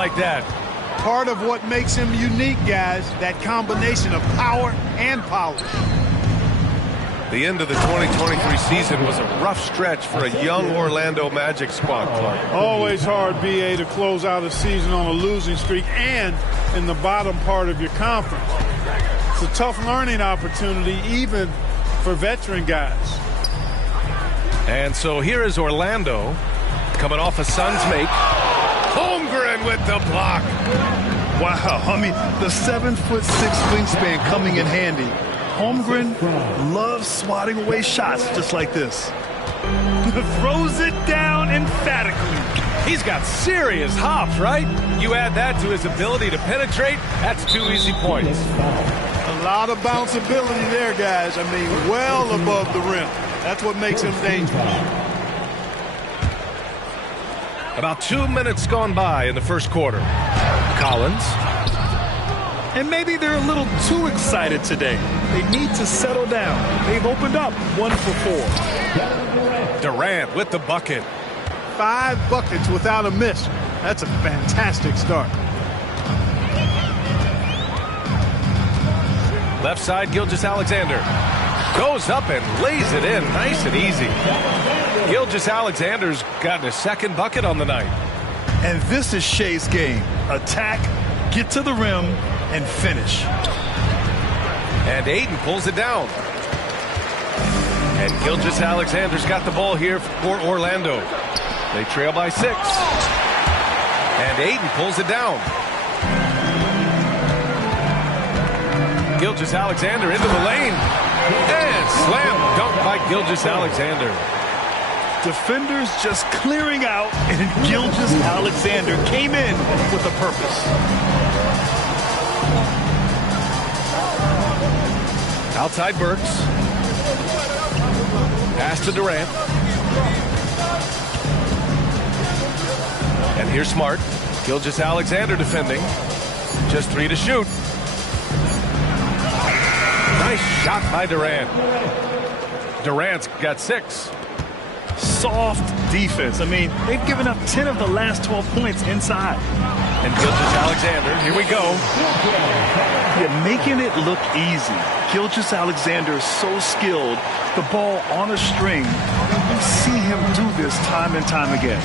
like that. Part of what makes him unique, guys, that combination of power and polish. The end of the 2023 season was a rough stretch for a young Orlando Magic squad, Clark. Always hard, B.A., to close out a season on a losing streak and in the bottom part of your conference. It's a tough learning opportunity, even for veteran guys. And so here is Orlando coming off a Suns make. Holmgren with the block. Wow, I mean, the 7'6" wingspan coming in handy. Holmgren loves swatting away shots just like this. Throws it down emphatically. He's got serious hops, right? You add that to his ability to penetrate, that's 2 easy points. A lot of bounceability there, guys. I mean, well above the rim. That's what makes him dangerous. About 2 minutes gone by in the first quarter. Collins. And maybe they're a little too excited today. They need to settle down. They've opened up 1 for 4. Durant with the bucket. 5 buckets without a miss. That's a fantastic start. Left side, Gilgeous-Alexander. Goes up and lays it in nice and easy. Gilgeous-Alexander's gotten his 2nd bucket on the night. And this is Shea's game. Attack, get to the rim, and finish. And Ayton pulls it down. And Gilgeous-Alexander's got the ball here for Orlando. They trail by 6. And Ayton pulls it down. Gilgeous-Alexander into the lane. And slam dunk by Gilgeous-Alexander. Defenders just clearing out, and Gilgeous-Alexander came in with a purpose. Outside Burks. Pass to Durant. And here's Smart. Gilgeous-Alexander defending. Just 3 to shoot. Nice shot by Durant. Durant's got 6. Soft defense. I mean, they've given up 10 of the last 12 points inside. And Gilgeous-Alexander, here we go. Yeah, making it look easy. Gilgeous-Alexander is so skilled. The ball on a string. You see him do this time and time again.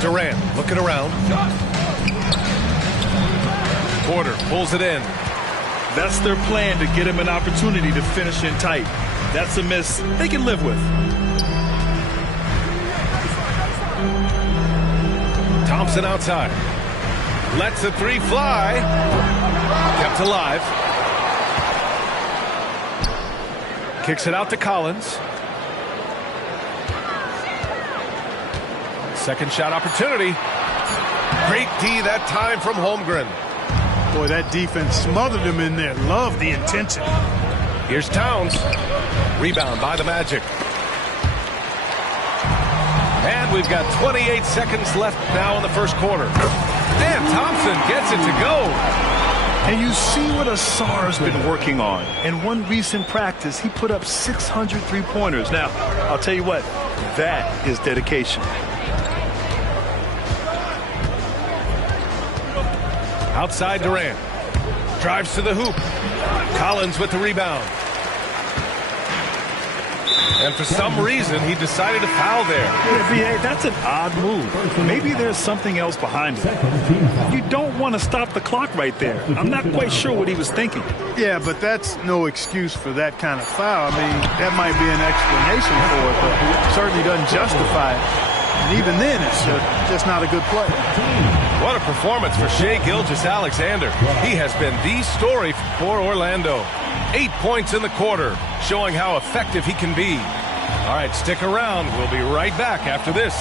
Durant looking around. Porter pulls it in. That's their plan, to get him an opportunity to finish in tight. That's a miss they can live with. Thompson outside. Lets the 3 fly. Kept alive. Kicks it out to Collins. Second shot opportunity. Great D that time from Holmgren. Boy, that defense smothered him in there. Love the intensity. Here's Towns. Rebound by the Magic. And we've got 28 seconds left now in the first quarter. And Thompson gets it to go. And you see what Asar's been working on. In one recent practice, he put up 600 3-pointers. Now, I'll tell you what, that is dedication. Outside Durant. Drives to the hoop. Collins with the rebound. And for some reason, he decided to foul there. Yeah, B.A., that's an odd move. Maybe there's something else behind it. You don't want to stop the clock right there. I'm not quite sure what he was thinking. Yeah, but that's no excuse for that kind of foul. I mean, that might be an explanation for it, but it certainly doesn't justify it. And even then, it's just not a good play. What a performance for Shai Gilgeous-Alexander. He has been the story for Orlando. 8 points in the quarter, showing how effective he can be. All right, stick around. We'll be right back after this.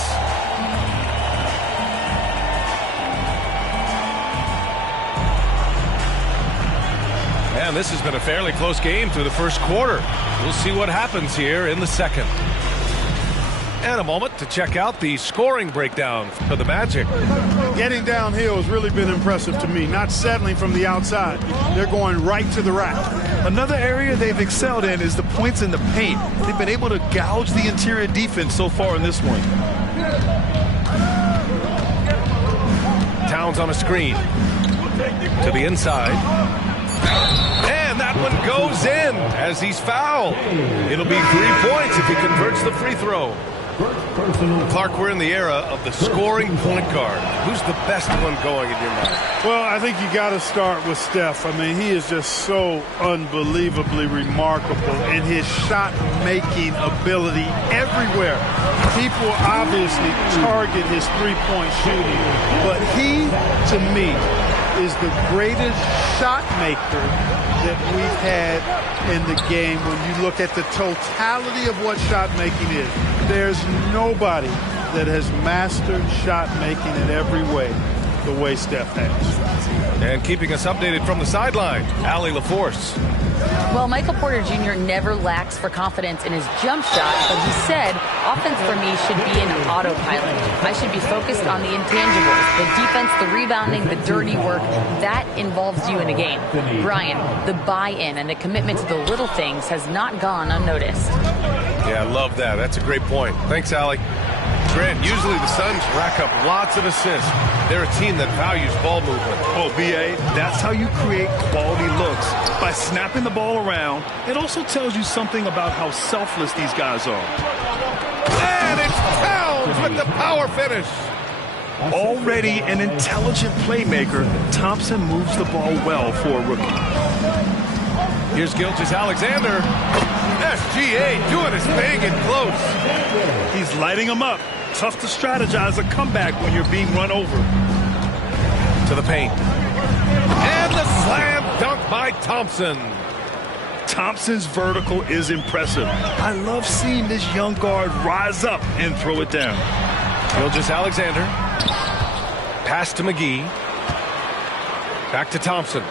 And this has been a fairly close game through the first quarter. We'll see what happens here in the second. And a moment to check out the scoring breakdown for the Magic. Getting downhill has really been impressive to me. Not settling from the outside. They're going right to the rack. Another area they've excelled in is the points in the paint. They've been able to gouge the interior defense so far in this one. Towns on a screen. To the inside. And that one goes in as he's fouled. It'll be 3 points if he converts the free throw. Clark, we're in the era of the scoring point guard. Who's the best one going in your mind? Well, I think you got to start with Steph. I mean, he is just so unbelievably remarkable in his shot-making ability everywhere. People obviously target his three-point shooting, but he, to me, is the greatest shot maker that we've had in the game when you look at the totality of what shot making is. There's nobody that has mastered shot making in every way the way Steph has. And keeping us updated from the sideline, Allie LaForce. Well, Michael Porter Jr. never lacks for confidence in his jump shot, but he said, offense for me should be an autopilot. I should be focused on the intangibles, the defense, the rebounding, the dirty work. That involves you in a game. Brian, the buy-in and the commitment to the little things has not gone unnoticed. Yeah, I love that. That's a great point. Thanks, Allie. Grant, usually the Suns rack up lots of assists. They're a team that values ball movement. Oh, B.A., that's how you create quality looks. By snapping the ball around, it also tells you something about how selfless these guys are. And it's Towns with the power finish. Already an intelligent playmaker, Thompson moves the ball well for a rookie. Here's Gilgeous-Alexander. SGA doing his thing in close. He's lighting them up. Tough to strategize a comeback when you're being run over. To the paint. And the slam dunk by Thompson. Thompson's vertical is impressive. I love seeing this young guard rise up and throw it down. Gilgeous-Alexander. Pass to McGee. Back to Thompson.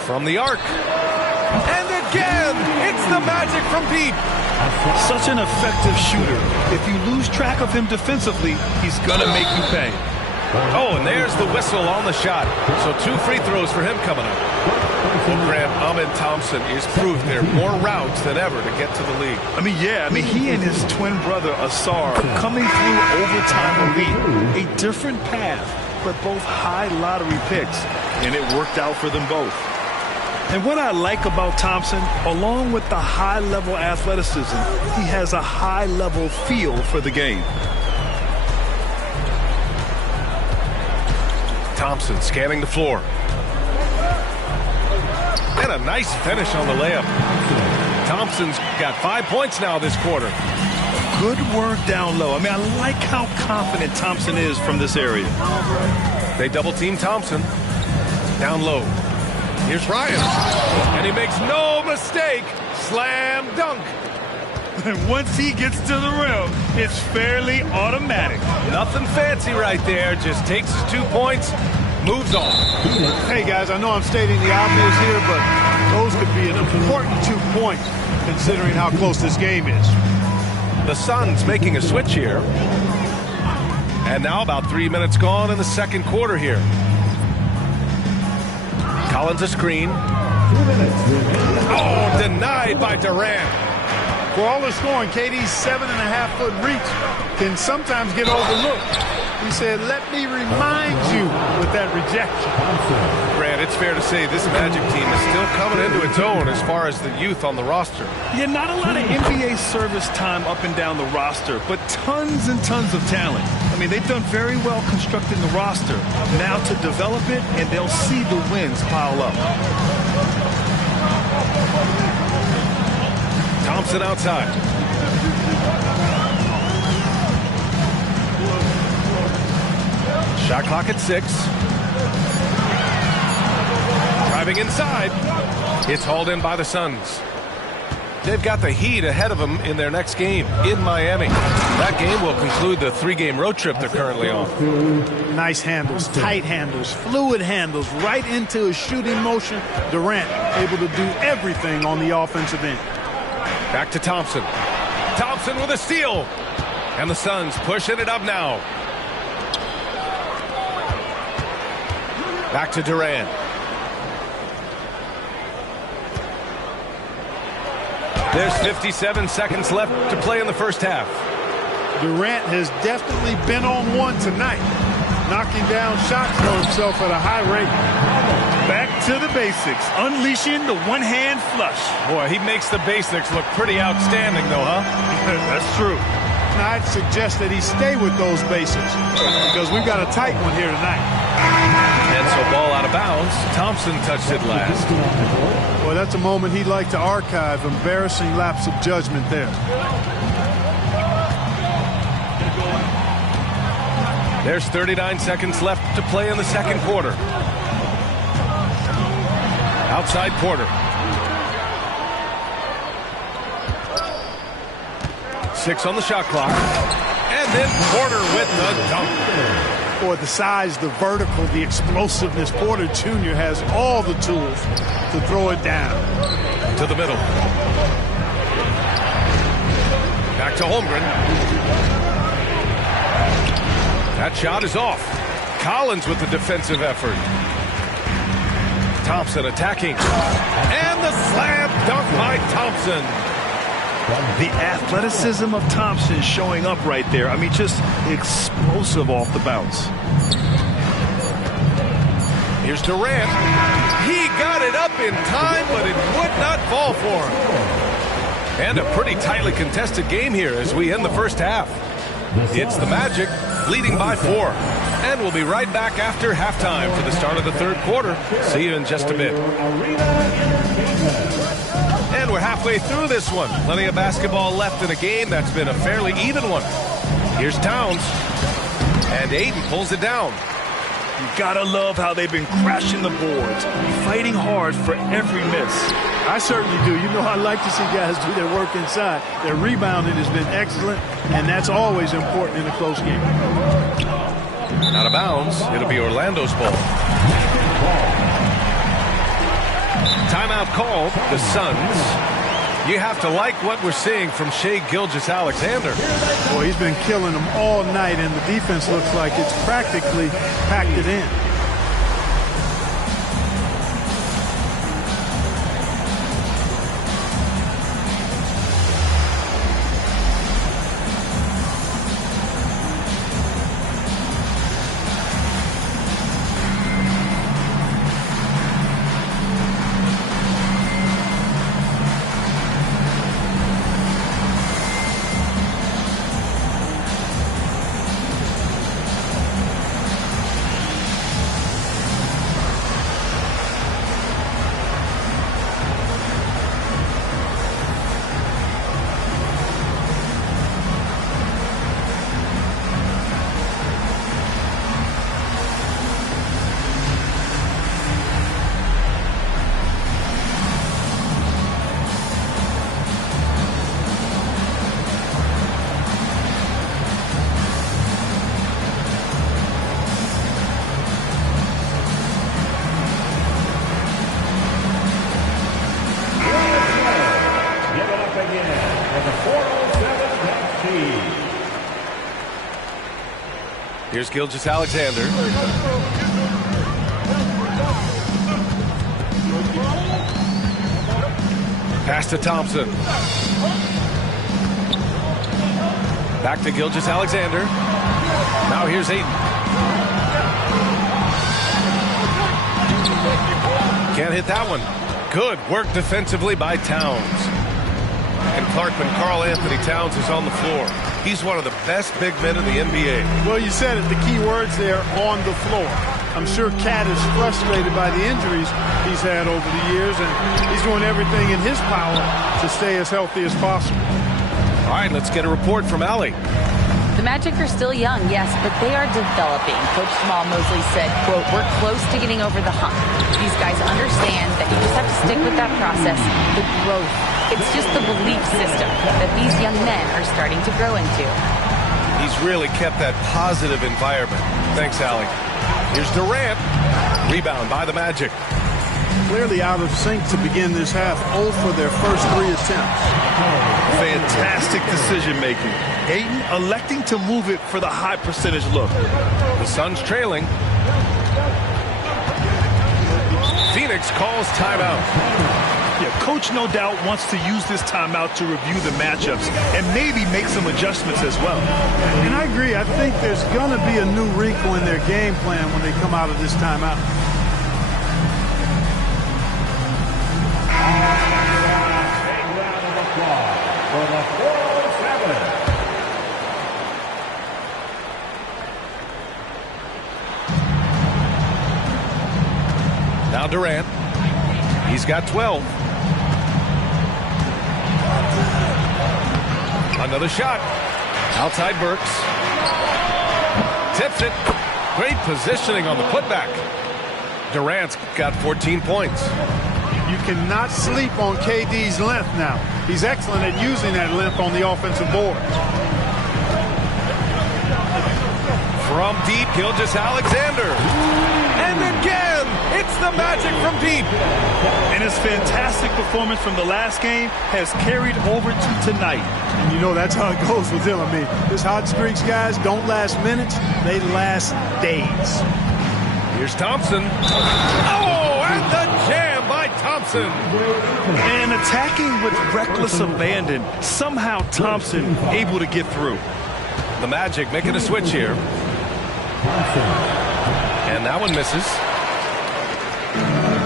From the arc. And again, it's the Magic from deep. Such an effective shooter. If you lose track of him defensively, he's gonna make you pay. Oh, and there's the whistle on the shot. So 2 free throws for him coming up. Well, Grant, Ahmed Thompson is proof there are more routes than ever to get to the league. He and his twin brother Asar coming through overtime elite. A different path, but both high lottery picks, and it worked out for them both. And what I like about Thompson, along with the high-level athleticism, he has a high-level feel for the game. Thompson scanning the floor. And a nice finish on the layup. Thompson's got 5 points now this quarter. Good work down low. I like how confident Thompson is from this area. They double-team Thompson. Down low. Here's Ryan. And he makes no mistake. Slam dunk. Once he gets to the rim, it's fairly automatic. Nothing fancy right there. Just takes his 2 points, moves on. Hey, guys, I know I'm stating the obvious here, but those could be an important 2 points considering how close this game is. The Suns making a switch here. And now about 3 minutes gone in the second quarter here. Collins a screen. Oh, denied by Durant. For all the scoring, KD's 7.5-foot reach can sometimes get overlooked. He said, let me remind you with that rejection. Grant, it's fair to say this Magic team is still coming into its own as far as the youth on the roster. Yeah, not a lot of NBA service time up and down the roster, but tons and tons of talent. They've done very well constructing the roster. Now to develop it, and they'll see the wins pile up. Thompson outside. Shot clock at 6. Driving inside. It's hauled in by the Suns. They've got the Heat ahead of them in their next game in Miami. That game will conclude the 3-game road trip they're currently on. Nice handles, tight handles, fluid handles, right into his shooting motion. Durant able to do everything on the offensive end. Back to Thompson. Thompson with a steal. And the Suns pushing it up now. Back to Durant. There's 57 seconds left to play in the first half. Durant has definitely been on one tonight, knocking down shots for himself at a high rate. Back to the basics, unleashing the one-hand flush. Boy, he makes the basics look pretty outstanding, though, huh? That's true. And I'd suggest that he stay with those basics because we've got a tight one here tonight. And so ball out of bounds. Thompson touched it last. Well, that's a moment he'd like to archive. Embarrassing lapse of judgment there. There's 39 seconds left to play in the second quarter. Outside Porter. 6 on the shot clock. And then Porter with the dunk. Boy, the size, the vertical, the explosiveness. Porter Jr. has all the tools to throw it down. To the middle. Back to Holmgren. That shot is off. Collins with the defensive effort. Thompson attacking. And the slam dunk by Thompson. The athleticism of Thompson showing up right there. I mean, just explosive off the bounce. Here's Durant. He got it up in time, but it would not fall for him. And a pretty tightly contested game here as we end the first half. It's the Magic leading by 4. And we'll be right back after halftime for the start of the third quarter. See you in just a bit. And we're halfway through this one. Plenty of basketball left in a game that's been a fairly even one. Here's Towns. And Aiden pulls it down. You gotta love how they've been crashing the boards, fighting hard for every miss. I certainly do. You know, I like to see guys do their work inside. Their rebounding has been excellent, and that's always important in a close game. Out of bounds. It'll be Orlando's ball. Timeout called. The Suns. You have to like what we're seeing from Shai Gilgeous-Alexander. Boy, he's been killing them all night, and the defense looks like it's practically packed it in. Here's Gilgeous-Alexander. Pass to Thompson. Back to Gilgeous-Alexander. Now here's Aiden. Can't hit that one. Good work defensively by Towns. And Clarkman, Karl Anthony Towns, is on the floor. He's one of the best big men in the NBA. Well, you said it, the key words there, on the floor. I'm sure Cat is frustrated by the injuries he's had over the years, and he's doing everything in his power to stay as healthy as possible. All right, let's get a report from Allie. The Magic are still young, yes, but they are developing. Coach Jamal Mosley said, quote, "We're close to getting over the hump. These guys understand that you just have to stick with that process, the growth. It's just the belief system that these young men are starting to grow into." He's really kept that positive environment. Thanks, Allie. Here's Durant. Rebound by the Magic. Clearly out of sync to begin this half. 0 for their first 3 attempts. Fantastic decision-making. Ayton electing to move it for the high percentage look. The Suns trailing. Phoenix calls timeout. Yeah, coach no doubt wants to use this timeout to review the matchups and maybe make some adjustments as well. And I agree. I think there's going to be a new wrinkle in their game plan when they come out of this timeout. Now Durant. He's got 12. Another shot. Outside Burks. Tips it. Great positioning on the putback. Durant's got 14 points. You cannot sleep on KD's length now. He's excellent at using that length on the offensive board. From deep, Gilgeous-Alexander. And again, it's the Magic from deep. And his fantastic performance from the last game has carried over to tonight. And you know that's how it goes with him. I mean, his hot streaks, guys, don't last minutes. They last days. Here's Thompson. Oh, and the jam by Thompson. And attacking with reckless abandon. Somehow Thompson able to get through. The Magic making a switch here. And that one misses.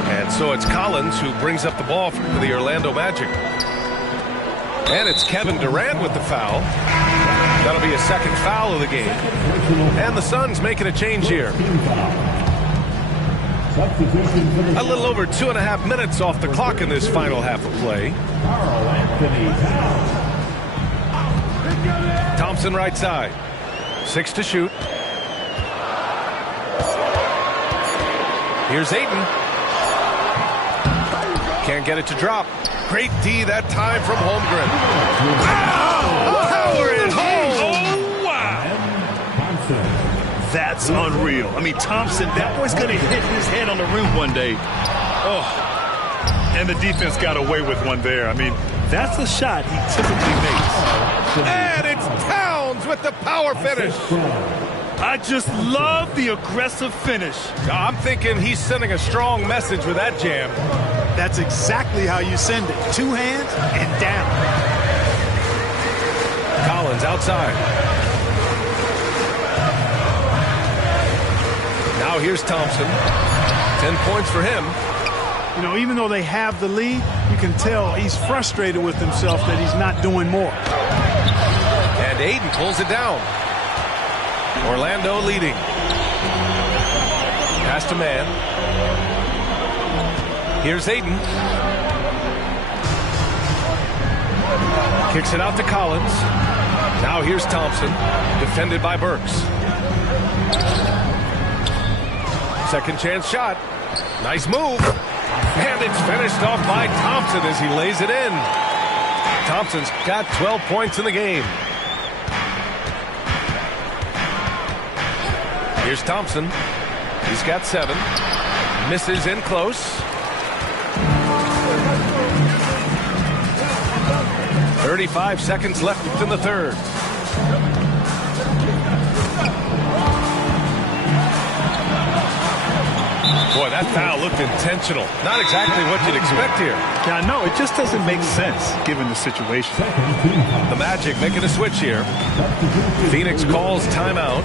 And so it's Collins who brings up the ball for the Orlando Magic. And it's Kevin Durant with the foul. That'll be a second foul of the game. And the Suns making a change here. A little over 2.5 minutes off the clock in this final half of play. Thompson right side. 6 to shoot. Here's Ayton. Can't get it to drop. Great D that time from Holmgren. Power it home! Oh, wow! That's unreal. I mean, Thompson, that boy's going to hit his head on the rim one day. Oh, and the defense got away with one there. I mean, that's a shot he typically makes. And it's Towns with the power finish. I just love the aggressive finish. I'm thinking he's sending a strong message with that jam. That's exactly how you send it. 2 hands and down. Collins outside. Now here's Thompson. 10 points for him. You know, even though they have the lead, you can tell he's frustrated with himself that he's not doing more. And Ayton pulls it down. Orlando leading. Pass to man. Here's Ayton. Kicks it out to Collins. Now here's Thompson. Defended by Burks. Second chance shot. Nice move. And it's finished off by Thompson as he lays it in. Thompson's got 12 points in the game. Here's Thompson. He's got 7. Misses in close. 35 seconds left in the third. Boy, that foul looked intentional. Not exactly what you'd expect here. Yeah, no, it just doesn't make sense given the situation. The Magic making a switch here. Phoenix calls timeout.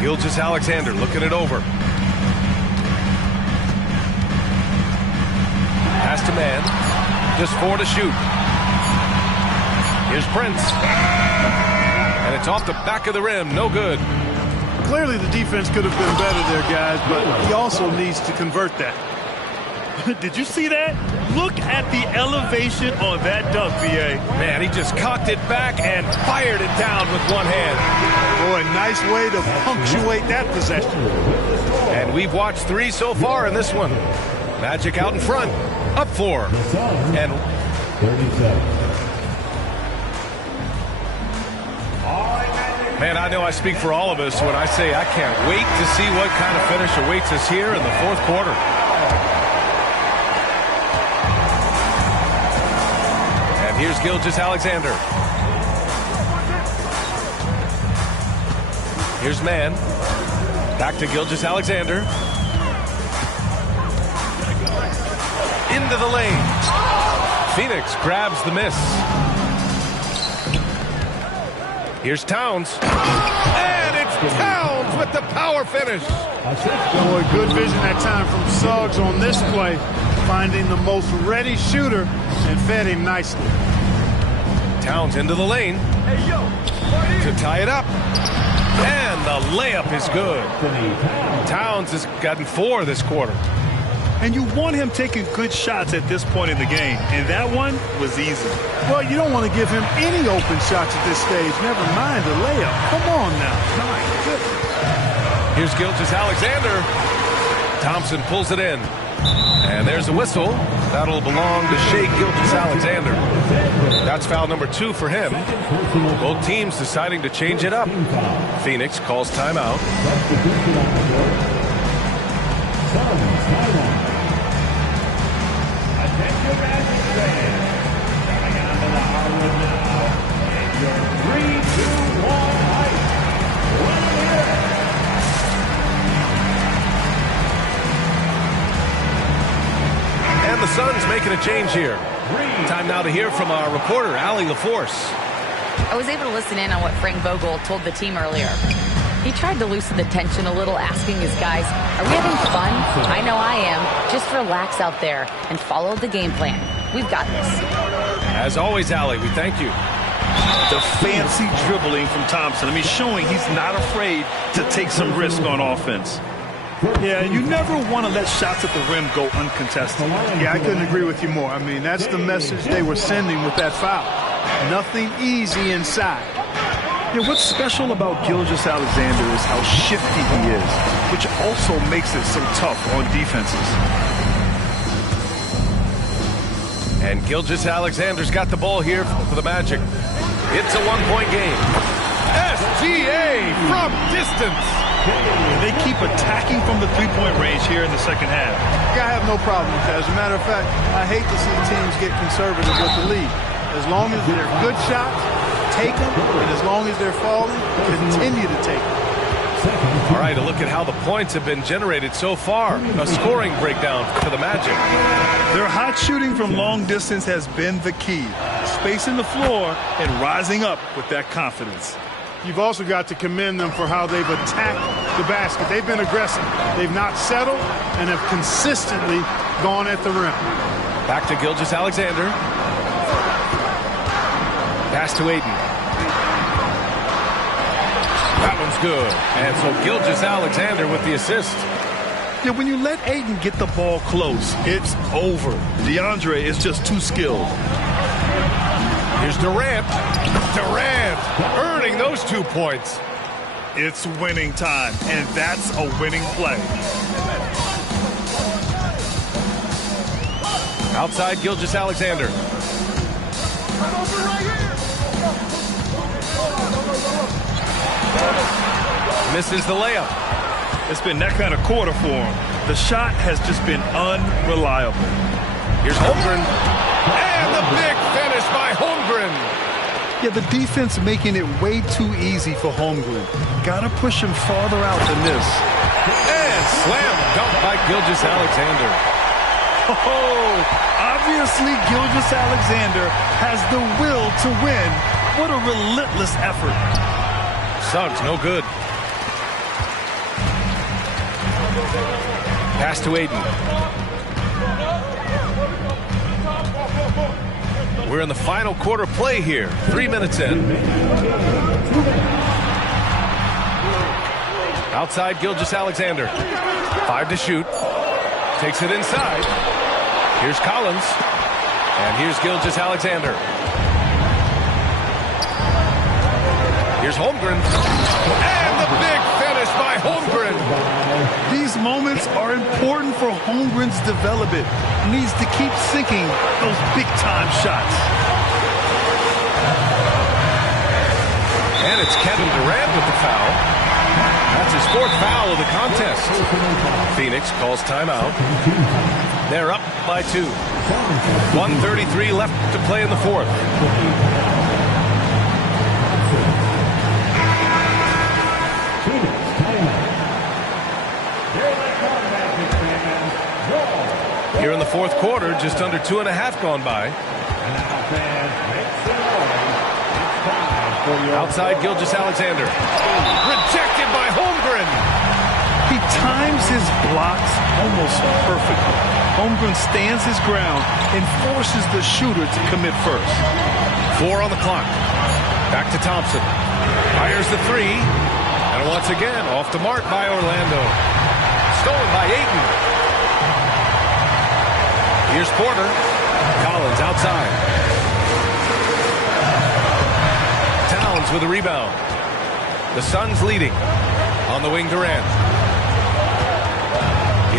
Gilgeous-Alexander looking it over. Pass to man. Just 4 to shoot. Here's Prince. And it's off the back of the rim. No good. Clearly the defense could have been better there, guys, but he also needs to convert that. Did you see that? Look at the elevation on that dunk, B.A. Man, he just cocked it back and fired it down with one hand. Boy, nice way to punctuate that possession. And we've watched 3 so far in this one. Magic out in front, up 4. And 37. man, I know I speak for all of us when I say I can't wait to see what kind of finish awaits us here in the 4th quarter. And here's Gilgeous-Alexander. Here's man. Back to Gilgeous-Alexander. Into the lane. Phoenix grabs the miss. Here's Towns. And it's Towns with the power finish. Boy, good vision that time from Suggs on this play, finding the most ready shooter and fed him nicely. Towns into the lane to tie it up. And the layup is good. Towns has gotten 4 this quarter. And you want him taking good shots at this point in the game. And that one was easy. Well, you don't want to give him any open shots at this stage. Never mind the layup. Come on now. My goodness. Here's Gilgeous-Alexander. Thompson pulls it in. And there's a whistle. That'll belong to Shai Gilgeous-Alexander. That's foul number 2 for him. Both teams deciding to change it up. Phoenix calls timeout. And the Suns making a change here. Time now to hear from our reporter, Allie LaForce. I was able to listen in on what Frank Vogel told the team earlier. He tried to loosen the tension a little, asking his guys, are we having fun? I know I am. Just relax out there and follow the game plan. We've got this. As always, Allie, we thank you. The fancy dribbling from Thompson. I mean, showing he's not afraid to take some risk on offense. Yeah, you never want to let shots at the rim go uncontested. Yeah, I couldn't agree with you more. I mean, that's the message they were sending with that foul. Nothing easy inside. Yeah, what's special about Gilgeous-Alexander is how shifty he is, which also makes it so tough on defenses. And Gilgeous-Alexander's got the ball here for the Magic. It's a 1-point game. SGA from distance. They keep attacking from the three-point range here in the second half. I have no problem with that. As a matter of fact, I hate to see teams get conservative with the lead. As long as they're good shots, take them, and as long as they're falling, continue to take them. All right, a look at how the points have been generated so far. A scoring breakdown for the Magic. Their hot shooting from long distance has been the key. Spacing the floor and rising up with that confidence. You've also got to commend them for how they've attacked the basket. They've been aggressive. They've not settled and have consistently gone at the rim. Back to Gilgeous-Alexander. Pass to Ayton. That one's good. And so Gilgeous-Alexander with the assist. Yeah, when you let Ayton get the ball close, it's over. DeAndre is just too skilled. Here's Durant. Durant earning those 2 points. It's winning time, and that's a winning play. Outside Gilgeous-Alexander. Misses the layup. It's been that kind of quarter for him. The shot has just been unreliable. Here's Holmgren. And the big finish by Holmgren. Yeah, the defense making it way too easy for Holmgren. Gotta push him farther out than this. And slam dunk by Gilgeous-Alexander. Oh, obviously Gilgeous-Alexander has the will to win. What a relentless effort. Suggs, no good. Pass to Ayton. We're in the final quarter play here. 3 minutes in. Outside Gilgeous-Alexander. 5 to shoot. Takes it inside. Here's Collins. And here's Gilgeous-Alexander. Here's Holmgren. And the big finish by Holmgren. These moments are important for Holmgren's development. He needs to keep sinking those big-time shots. And it's Kevin Durant with the foul. That's his 4th foul of the contest. Phoenix calls timeout. They're up by 2. 1:33 left to play in the 4th. Here in the 4th quarter, just under 2.5 gone by. Outside Gilgeous-Alexander. Rejected by Holmgren. He times his blocks almost perfectly. Holmgren stands his ground and forces the shooter to commit first. 4 on the clock. Back to Thompson. Fires the 3. And once again, off the mark by Orlando. Stolen by Ayton. Here's Porter. Collins outside. Towns with a rebound. The Suns leading. On the wing, Durant.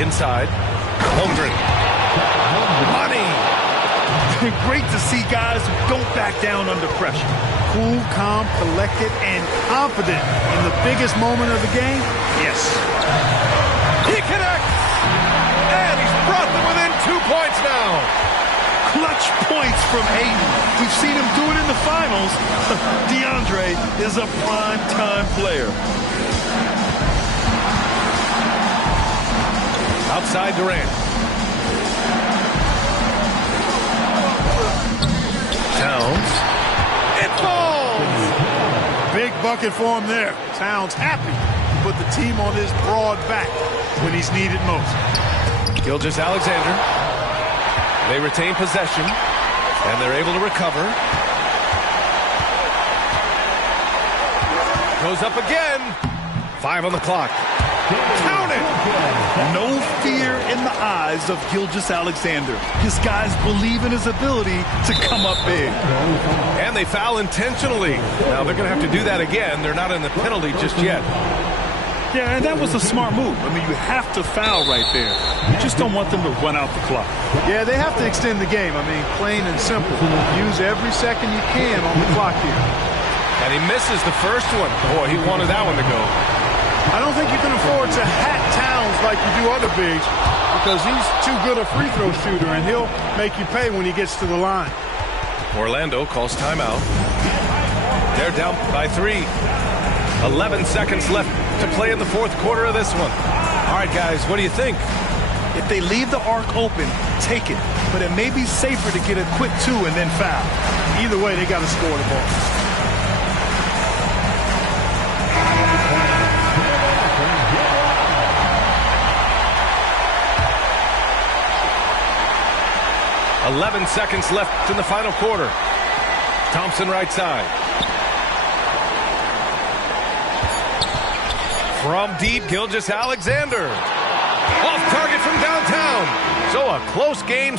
Inside. Holmgren. Money. Great to see guys who don't back down under pressure. Cool, calm, collected, and confident in the biggest moment of the game. Yes. He connects. And he's brought them within 2 points now. Clutch points from Ayton. We've seen him do it in the finals. DeAndre is a prime-time player. Outside Durant. Towns. It falls! Big bucket for him there. Towns happy to put the team on his broad back when he's needed most. Gilgeous-Alexander. They retain possession, and they're able to recover. Goes up again. 5 on the clock. Count it! No fear in the eyes of Gilgeous-Alexander. His guys believe in his ability to come up big. And they foul intentionally. Now they're going to have to do that again. They're not in the penalty just yet. Yeah, and that was a smart move. I mean, you have to foul right there. You just don't want them to run out the clock. Yeah, they have to extend the game. I mean, plain and simple. Use every second you can on the clock here. And he misses the first one. Boy, he wanted that one to go. I don't think you can afford to hat Towns like you do other bigs because he's too good a free throw shooter, and he'll make you pay when he gets to the line. Orlando calls timeout. They're down by 3. 11 seconds left to play in the 4th quarter of this one. All right, guys, what do you think? If they leave the arc open, take it. But it may be safer to get a quick 2 and then foul. Either way, they got to score the ball. 11 seconds left in the final quarter. Thompson right side. From deep, Gilgeous-Alexander. Off target from downtown. So a close game.